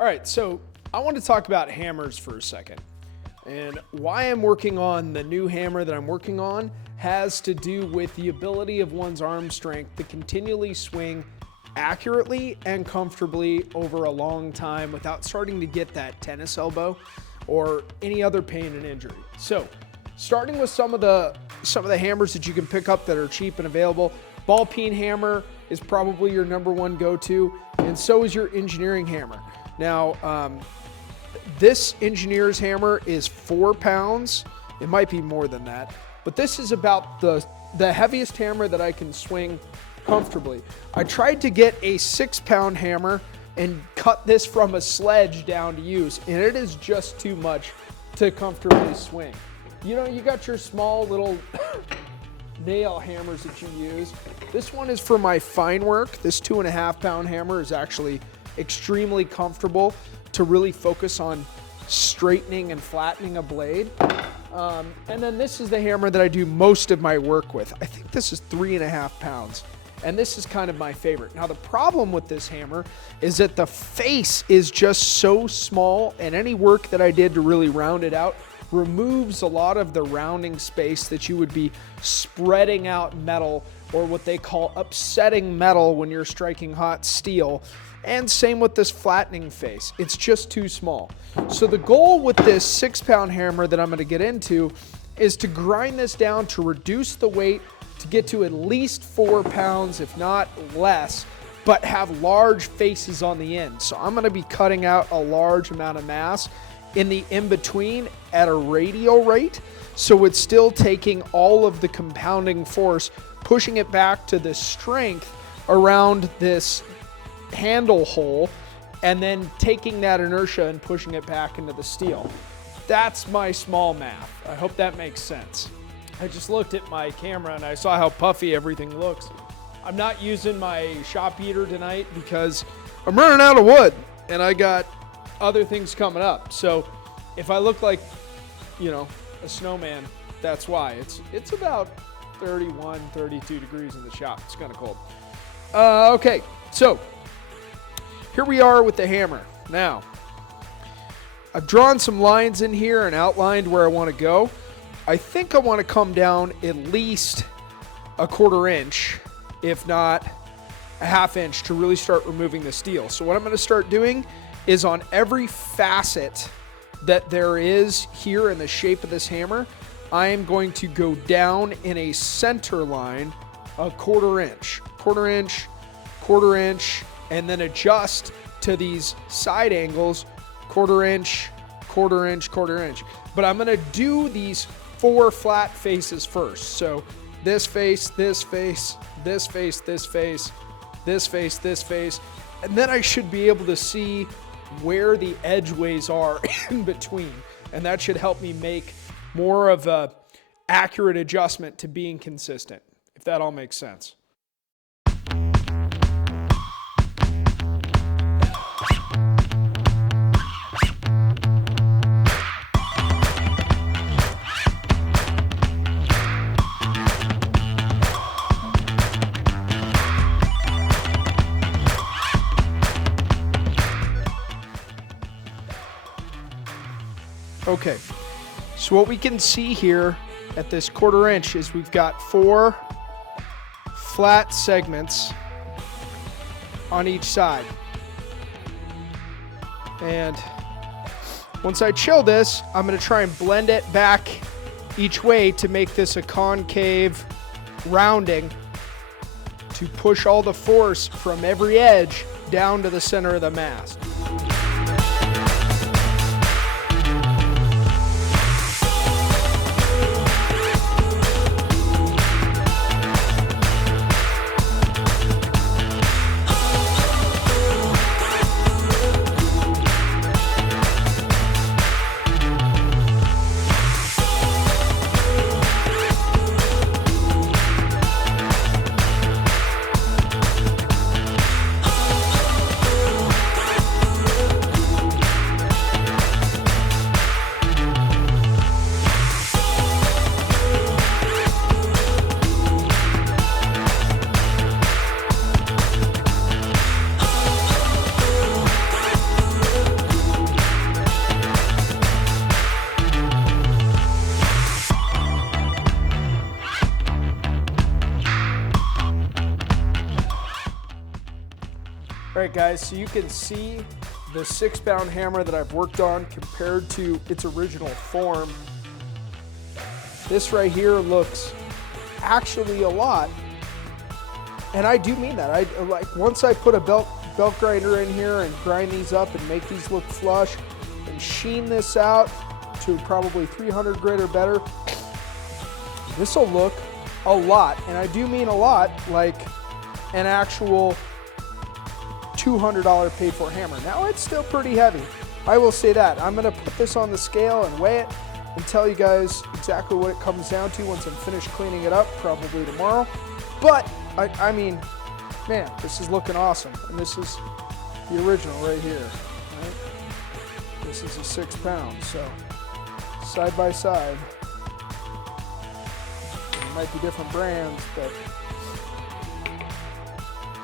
All right, so I want to talk about hammers for a second. And why I'm working on the new hammer that I'm working on has to do with the ability of one's arm strength to continually swing accurately and comfortably over a long time without starting to get that tennis elbow or any other pain and injury. So, starting with some of the hammers that you can pick up that are cheap and available, ball peen hammer is probably your number one go-to, and so is your engineering hammer. Now, this engineer's hammer is 4 pounds. It might be more than that, but this is about the heaviest hammer that I can swing comfortably. I tried to get a 6-pound hammer and cut this from a sledge down to use, and it is just too much to comfortably swing. You know, you got your small little nail hammers that you use. This one is for my fine work. This 2.5-pound hammer is actually extremely comfortable to really focus on straightening and flattening a blade. And then this is the hammer that I do most of my work with. I think this is 3.5 pounds. And this is kind of my favorite. Now, the problem with this hammer is that the face is just so small, and any work that I did to really round it out removes a lot of the rounding space that you would be spreading out metal, or what they call upsetting metal when you're striking hot steel. And same with this flattening face. It's just too small. So the goal with this 6-pound hammer that I'm going to get into is to grind this down to reduce the weight to get to at least 4 pounds, if not less, but have large faces on the end. So I'm going to be cutting out a large amount of mass in the in-between at a radial rate. So it's still taking all of the compounding force, pushing it back to the strength around this handle hole, and then taking that inertia and pushing it back into the steel. That's my small math. I hope that makes sense. I just looked at my camera and I saw how puffy everything looks. I'm not using my shop heater tonight because I'm running out of wood and I got other things coming up. So if I look like, you know, a snowman, that's why. It's about 31, 32 degrees in the shop. It's kind of cold. Okay, so here we are with the hammer. Now, I've drawn some lines in here and outlined where I want to go. I think I want to come down at least a 1/4 inch, if not a 1/2 inch, to really start removing the steel. So what I'm going to start doing is on every facet that there is here in the shape of this hammer, I am going to go down in a center line a 1/4 inch, 1/4 inch, 1/4 inch, and then adjust to these side angles, 1/4 inch, 1/4 inch, 1/4 inch. But I'm going to do these 4 flat faces first. So this face, this face, this face, this face, this face, this face, and then I should be able to see where the edgeways are in between. And that should help me make more of a accurate adjustment to being consistent, if that all makes sense. Okay, so what we can see here at this 1/4 inch is we've got 4 flat segments on each side. And once I chill this, I'm going to try and blend it back each way to make this a concave rounding to push all the force from every edge down to the center of the mast. All right, guys, so you can see the 6-pound hammer that I've worked on compared to its original form. This right here looks actually a lot, and I do mean that. Once I put a belt grinder in here and grind these up and make these look flush and sheen this out to probably 300 grit or better, this will look a lot, and I do mean a lot, like an actual $200 paid for hammer. Now it's still pretty heavy, I will say that. I'm gonna put this on the scale and weigh it and tell you guys exactly what it comes down to once I'm finished cleaning it up, probably tomorrow. But I mean, man, this is looking awesome. And this is the original right here, right? This is a 6-pound, so side by side. It might be different brands, but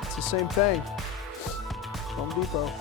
it's the same thing. Home Depot.